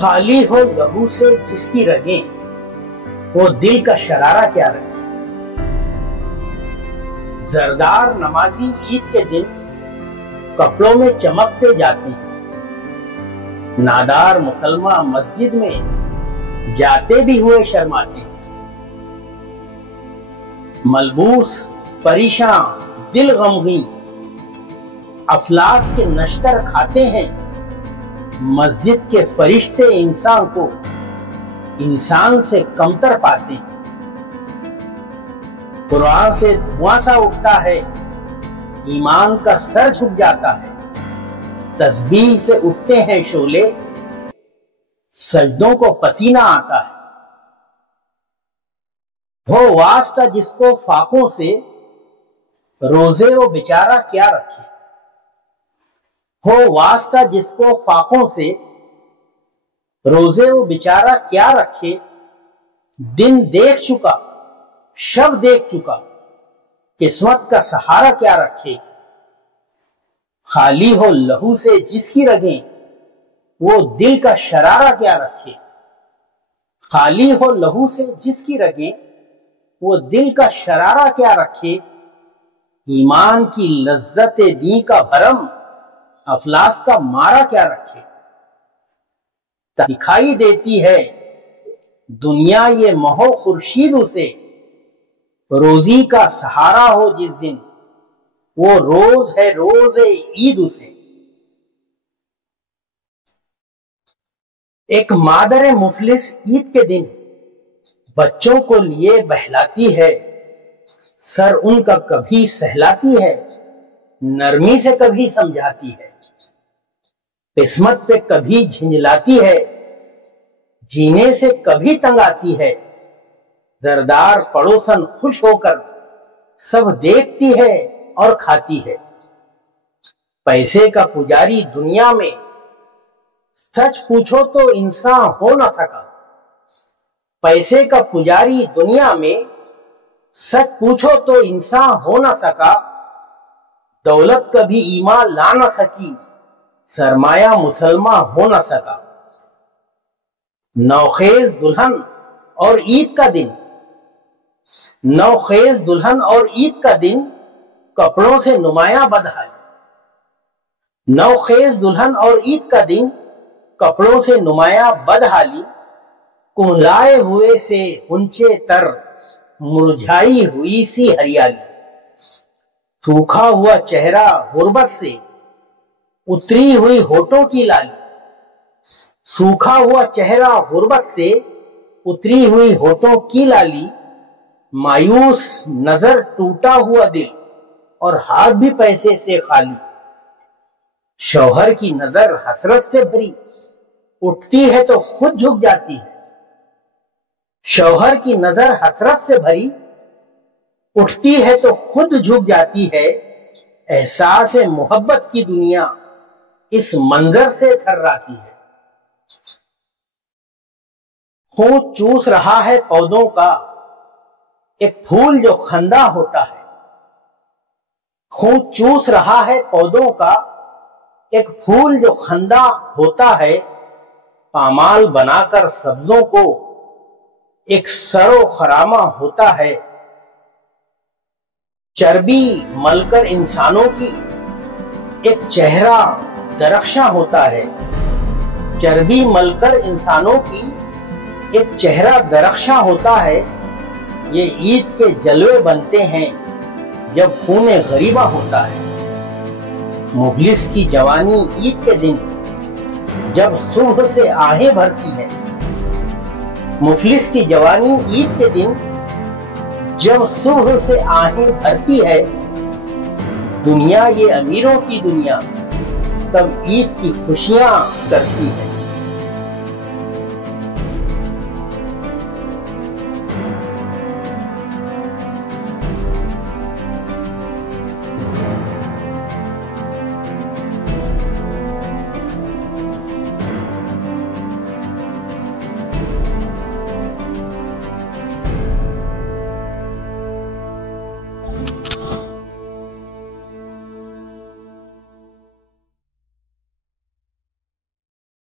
خالی ہو لہو سے جس کی رگیں، وہ دل کا شرارہ کیا رکھے۔ زردار نمازی عید کے دن کپڑوں میں چمکتے جاتے ہیں، نادار مسلمان مسجد میں جاتے بھی ہوئے شرماتے ہیں۔ ملبوس پریشان دل غمگین افلاس کے نشتر کھاتے ہیں، مسجد کے فرشتے انسان کو انسان سے کمتر پاتے ہیں۔ قرآن سے دھواں سا اٹھتا ہے، ایمان کا سر جھک جاتا ہے۔ تسبیح سے اٹھتے ہیں شعلے، سجدوں کو پسینہ آتا ہے۔ ہو واسطہ جس کو فاقوں سے، روزے وہ بیچارہ کیا رکھے۔ ہو واسطہ جس کو فاقوں سے، روزے وہ بیچارہ کیا رکھے۔ دن دیکھ چکا شب دیکھ چکا، قسمت کا سہارا کیا رکھے۔ خالی ہو لہو سے جس کی رگیں، وہ دل کا شرارہ کیا رکھے۔ خالی ہو لہو سے جس کی رگیں، وہ دل کا شرارہ کیا رکھے۔ ایمان کی لذت دین کا بھرم، افلاس کا مارا کیا رکھے۔ دکھائی دیتی ہے دنیا یہ مہو خورشید اسے، روزی کا سہارا ہو جس دن، وہ روز ہے روز عید اسے۔ ایک مادر مفلس عید کے دن بچوں کو لیے بہلاتی ہے، سر ان کا کبھی سہلاتی ہے، نرمی سے کبھی سمجھاتی ہے، قسمت پہ کبھی جھنجلاتی ہے، جینے سے کبھی تنگ آتی ہے۔ زردار پڑوسن خوش ہو کر سب دیکھتی ہے اور کھاتی ہے۔ پیسے کا پجاری دنیا میں، سچ پوچھو تو انسان ہو نہ سکا۔ پیسے کا پجاری دنیا میں، سچ پوچھو تو انسان ہو نہ سکا۔ دولت کبھی ایمان لا نہ سکی، سرمایہ مسلمان ہو نہ سکا۔ نوخیز دلہن اور عید کا دن، نوخیز دلہن اور عید کا دن کپڑوں سے نمایاں بدحالی۔ نوخیز دلہن اور عید کا دن کپڑوں سے نمایاں بدحالی، کملائے ہوئے سے اونچے تر، مرجھائی ہوئی سی ہریالی۔ سوکھا ہوا چہرہ غربت سے، اتری ہوئی ہونٹوں کی لالی۔ سوکھا ہوا چہرہ غربت سے، اتری ہوئی ہونٹوں کی لالی۔ مایوس نظر ٹوٹا ہوا دل، اور ہاتھ بھی پیسے سے خالی۔ شوہر کی نظر حسرت سے بھری، اٹھتی ہے تو خود جھک جاتی ہے۔ شوہر کی نظر حسرت سے بھری، اٹھتی ہے تو خود جھک جاتی ہے۔ احساس محبت کی دنیا اس منظر سے تھراتی ہے۔ خون چوس رہا ہے پودوں کا ایک پھول جو خندہ ہوتا ہے۔ خون چوس رہا ہے پودوں کا ایک پھول جو خندہ ہوتا ہے۔ پامال بنا کر سبزوں کو ایک سر و خرامہ ہوتا ہے۔ چربی مل کر انسانوں کی ایک چہرہ درخشاں ہوتا ہے۔ چربی مل کر انسانوں کی ایک چہرہ درخشاں ہوتا ہے۔ یہ عید کے جلوے بنتے ہیں جب خون غریبہ ہوتا ہے۔ مفلس کی جوانی عید کے دن جب صبح سے آہیں بھرتی ہے۔ مفلس کی جوانی عید کے دن جب صبح سے آہیں بھرتی ہے۔ دنیا یہ امیروں کی دنیا، تب عید کی خوشیاں کرتی ہے۔